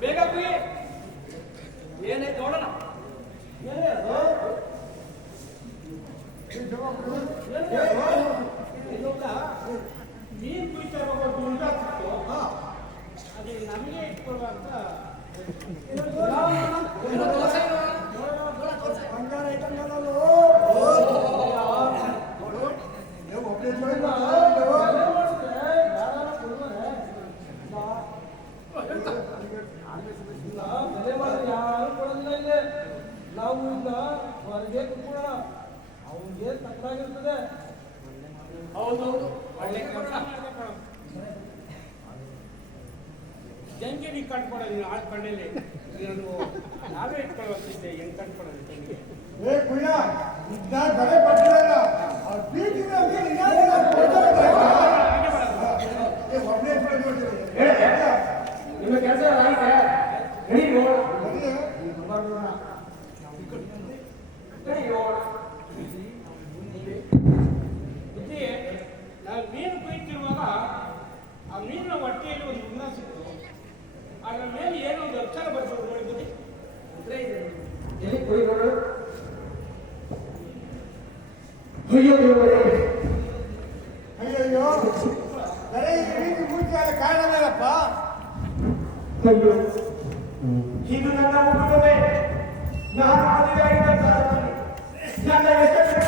ಬೇಗ ಏನೇ ನೋಡೋಣ ನೀನ್ ಕುಯ್ತಾ ಉಂಟಾಗ್ತಿತ್ತು ಅದೇ ನಮಗೆ ಇಟ್ಕೊಳ್ಳುವಂತ ಬಂಗಾರ ಯಾರು ಕೊಡೋದಿಲ್ಲ ಇಲ್ಲಿ ನಾವು ಇಲ್ಲ ಹೊರಗೆ ಕುತ್ಕೊಳ್ಳೋಣ ಅವನಿಗೆ ತಕ್ಕರಾಗಿರ್ತದೆ. ಹೌದೌದು ಒಳ್ಳೆ ಕೆಲಸ ಜಂಗೆ ನೀ ಕಟ್ಕೊಡೋದು ನೀನು ಆಳ್ ಕಣ್ಣಲ್ಲಿ ನಾವೇ ಇಟ್ಕೊಳ್ಳೋದಿದ್ದೆ ಹೆಂಗ್ ಕಟ್ಕೊಡೋದು ಜಂಗೆ ನಿಮ್ಮ ಕೆಲಸ ನಾವು ಮೀನು ಕುಯ್ತಿರುವಾಗ ಆ ಮೀನಿನ ಹೊಟ್ಟೆಯಲ್ಲಿ ಒಂದು ಹುಣ್ಣ ಸಿಕ್ತು. ಅದರ ಮೇಲೆ ಏನೋ ಒಂದು ಅಕ್ಷರ ಬರ್ಬೋದು ನೋಡಿ ಬುದ್ಧಿ ಅಯ್ಯೋ ಕಾರಣವೇನಪ್ಪ? ಇದು ನನ್ನ ಹುಡುಗವೇ. ನಾನು ಮದುವೆಯಾಗಿದ್ದ ಕಾಲದಲ್ಲಿ ನನ್ನ ಹೆಸರು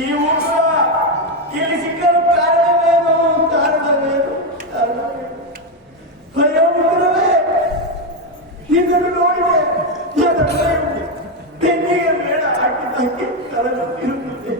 ಈ ಹುಡುಗ ಇಲ್ಲಿ ಸಿಕ್ಕಲು ಕಾರಣವೇನು ಅಯ್ಯೋ ಹುಡುಗವೇ, ಇದನ್ನು ನೋಡಿದೆ ತೆಂಗಿಗೆ ಬೇಡ ಹಾಕಿದ್ದಕ್ಕೆ ಕಳೆದು ಇರುತ್ತದೆ.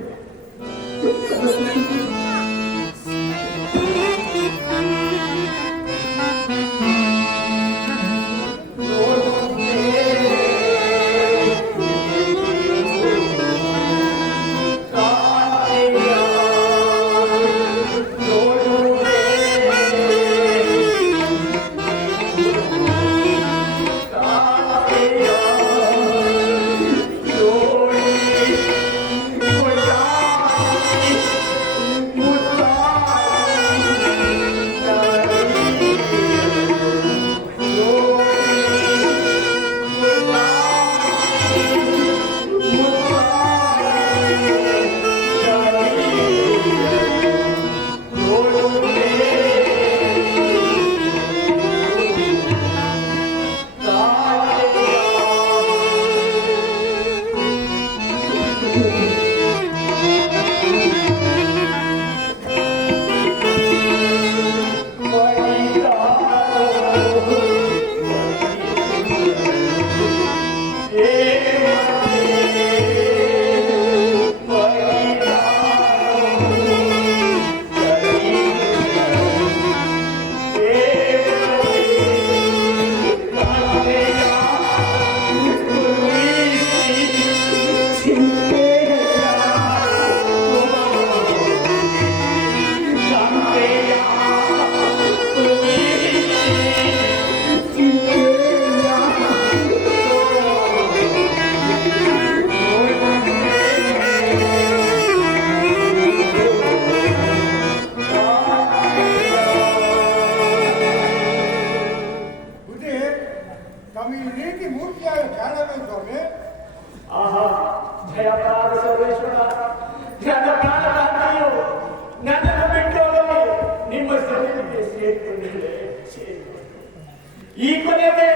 ಈ ಕೊನೆಗೆ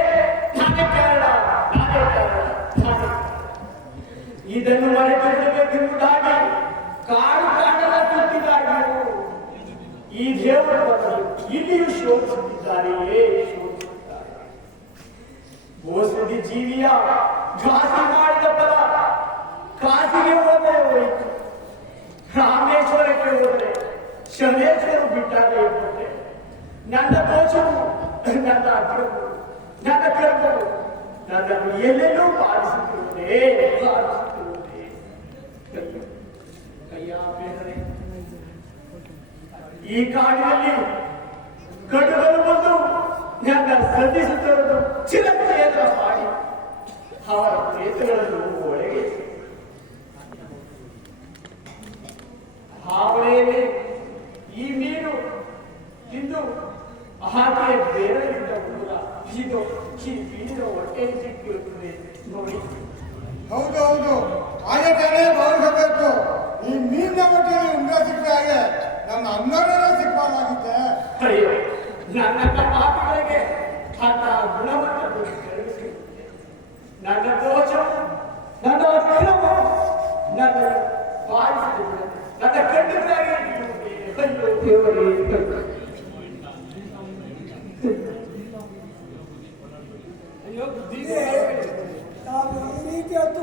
ನಾನೇ ಕಾರಣ, ಇದನ್ನು ಮರೆತುಬಿಡಬೇಕೆಂಬುದಾಗಿ ಕಾಡು ಕಾಡಲ ತುತ್ತಿದಾಗಿ ಈ ದೇವರು ಇಲ್ಲಿಯೂ ಶೋಧಿಸುತ್ತಿದ್ದಾರೆಯೇ ಮೋಸದಿ ಜೀವಿಯ ಘಾಸಿ ಮಾಡಿದ ಫಲ ಕಾಸಿಗೆ ಹೋದರೆ ಹೋಯಿತು, ರಾಮೇಶ್ವರಕ್ಕೆ ಹೋದರೆ ಶನೇಶ್ವರು ಬಿಟ್ಟಾಗ ಏನ್ಬಿಟ್ಟೆ ನನ್ನ ದೋಷವು ನನ್ನ ಅಗ್ರವು ನನ್ನ ಕರ್ಮವು ನನ್ನನ್ನು ಎಲ್ಲೆಲ್ಲೂ ಬಾಧಿಸುತ್ತಿರುವುದೇ ಕೈಯ ಬೇರೆ ಈ ಕಾಡಿನಲ್ಲಿ ಕಡುಗಳು ಬಂದು ನನ್ನ ಸಂಧಿಸುತ್ತಿರುವುದು ಚಿರತೆಯನ್ನ ಮಾಡಿ ಅವರ ಪ್ರೇತಗಳನ್ನು ಒಳಗೆ ಹಾವಳಿಯಲ್ಲಿ ಈ ಮೀನು ಇಂದು ಹಾಗೆ ಬೇರೆಯಿಂದ ಹುಡುಗ ಇದು ಈ ಮೀನಿನ ಹೊಟ್ಟೆ ಸಿಕ್ಕಿರುತ್ತದೆ ನೋಡಿ. ಹೌದು ಹಾಗೆ ತಾನೇ ಭಾವಿಸಬೇಕು. ಈ ಮೀನಿನ ಹೊಟ್ಟೆಯಲ್ಲಿ ಉಂಗ್ರ ಸಿಕ್ಕ ಹಾಗೆ ನಮ್ಮ ಅನ್ನನೇ ಸಿಕ್ಕಾಗುತ್ತೆ. ಅಯ್ಯೋ ನನ್ನ ಪಾಪಿಗಳಿಗೆ ಆತ ಗುಣವನ್ನು ಕಳುಹಿಸಿರುತ್ತದೆ. ನನ್ನ ದೋಷ ನನ್ನ ಅಕ್ರಮ ನನ್ನ ಬಾಯಿಸಿದ ನನ್ನ ಕಣ್ಣುಗಳಾಗಿ ಅಯ್ಯೋ ದೇವರೇ. ನಾವು ಈ ರೀತಿ ಅಂತೂ